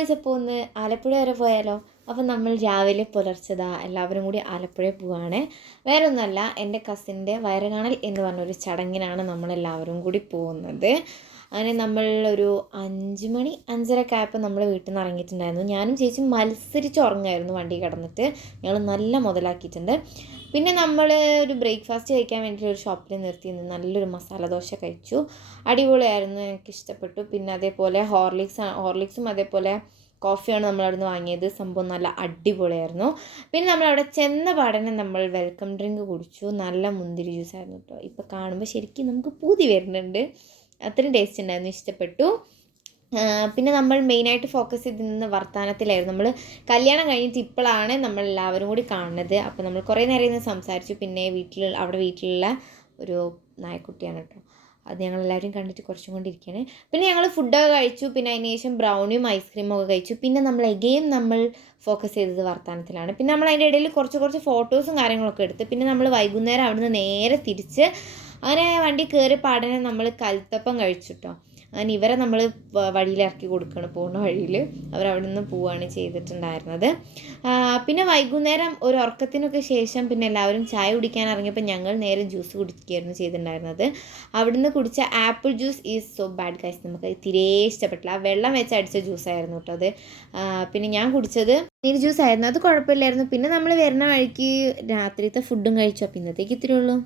Guys, അപ്പോൾ ഒന്ന് ആലപ്പുഴ വരെ പോയാലോ? അപ്പം നമ്മൾ രാവിലെ പുലർച്ചെതാ എല്ലാവരും കൂടി ആലപ്പുഴ പോവുകയാണ്. വേറെ ഒന്നുമല്ല, എൻ്റെ കസിൻ്റെ വയറുകാണൽ എന്ന് പറഞ്ഞൊരു ചടങ്ങിനാണ് നമ്മളെല്ലാവരും കൂടി പോകുന്നത്. അങ്ങനെ നമ്മൾ ഒരു 5 മണി 5:30 ആയപ്പോൾ നമ്മൾ വീട്ടിൽ നിന്ന് ഇറങ്ങിയിട്ടുണ്ടായിരുന്നു. ഞാനും ചേച്ചി മത്സരിച്ച് ഉറങ്ങായിരുന്നു വണ്ടി കിടന്നിട്ട്. ഞങ്ങൾ നല്ല മുതലാക്കിയിട്ടുണ്ട്. പിന്നെ നമ്മൾ ഒരു ബ്രേക്ക്ഫാസ്റ്റ് കഴിക്കാൻ വേണ്ടിയിട്ട് ഒരു ഷോപ്പിൽ നിർത്തി നല്ലൊരു മസാല ദോശ കഴിച്ചു. അടിപൊളിയായിരുന്നു, എനിക്കിഷ്ടപ്പെട്ടു. പിന്നെ അതേപോലെ ഹോർലിക്സും അതേപോലെ കോഫിയാണ് നമ്മളവിടുന്ന് വാങ്ങിയത്. സംഭവം നല്ല അടിപൊളിയായിരുന്നു. പിന്നെ നമ്മളവിടെ ചെന്ന പാടനെ നമ്മൾ വെൽക്കം ഡ്രിങ്ക് കുടിച്ചു. നല്ല മുന്തിരി ജ്യൂസായിരുന്നു കേട്ടോ. ഇപ്പോൾ കാണുമ്പോൾ ശരിക്കും നമുക്ക് പൂതി വരുന്നുണ്ട്. അത്രയും ടേസ്റ്റ് ഉണ്ടായിരുന്നു, ഇഷ്ടപ്പെട്ടു. പിന്നെ നമ്മൾ മെയിനായിട്ട് ഫോക്കസ് ചെയ്ത് നിന്ന് വർത്തമാനത്തിലായിരുന്നു. നമ്മൾ കല്യാണം കഴിഞ്ഞിട്ട് ഇപ്പോഴാണ് നമ്മളെല്ലാവരും കൂടി കാണുന്നത്. അപ്പോൾ നമ്മൾ കുറേ നേരം ഇന്ന് സംസാരിച്ചു. പിന്നെ അവിടെ വീട്ടിലുള്ള ഒരു നായക്കുട്ടിയാണ് കേട്ടോ, അത് ഞങ്ങളെല്ലാവരും കണ്ടിട്ട് കുറച്ചും കൊണ്ടിരിക്കുകയാണ്. പിന്നെ ഞങ്ങൾ ഫുഡൊക്കെ കഴിച്ചു. പിന്നെ അതിന് ശേഷം ബ്രൗണിയും ഐസ്ക്രീമും ഒക്കെ കഴിച്ചു. പിന്നെ നമ്മൾ ഫോക്കസ് ചെയ്തത് വർത്തമാനത്തിലാണ്. പിന്നെ നമ്മൾ അതിൻ്റെ ഇടയിൽ കുറച്ച് ഫോട്ടോസും കാര്യങ്ങളൊക്കെ എടുത്ത് പിന്നെ നമ്മൾ വൈകുന്നേരം അവിടുന്ന് നേരെ തിരിച്ച് അങ്ങനെ വണ്ടി കയറി പാടനെ നമ്മൾ കൽത്തപ്പം കഴിച്ചു കേട്ടോ. അങ്ങനെ ഇവരെ നമ്മൾ വഴിയിലിറക്കി കൊടുക്കണം, പോകുന്ന വഴിയിൽ അവരവിടെ നിന്ന് പോവുകയാണ് ചെയ്തിട്ടുണ്ടായിരുന്നത്. പിന്നെ വൈകുന്നേരം ഒരു ഉറക്കത്തിനൊക്കെ ശേഷം പിന്നെ എല്ലാവരും ചായ കുടിക്കാൻ ഇറങ്ങിയപ്പോൾ ഞങ്ങൾ നേരെ ജ്യൂസ് കുടിക്കുകയായിരുന്നു ചെയ്തിട്ടുണ്ടായിരുന്നത്. അവിടുന്ന് കുടിച്ച apple juice is so bad guys, നമുക്ക് തീരെ ഇഷ്ടപ്പെട്ടില്ല. വെള്ളം വെച്ച് അടിച്ച ജ്യൂസായിരുന്നു കേട്ടോ അത്. പിന്നെ ഞാൻ കുടിച്ചത് നീര് ജ്യൂസ് ആയിരുന്നു, അത് കുഴപ്പമില്ലായിരുന്നു. പിന്നെ നമ്മൾ വരുന്ന വഴിക്ക് രാത്രിത്തെ ഫുഡും കഴിച്ചു. അപ്പോൾ ഇന്നത്തേക്ക് ഇത്രയേ ഉള്ളൂ.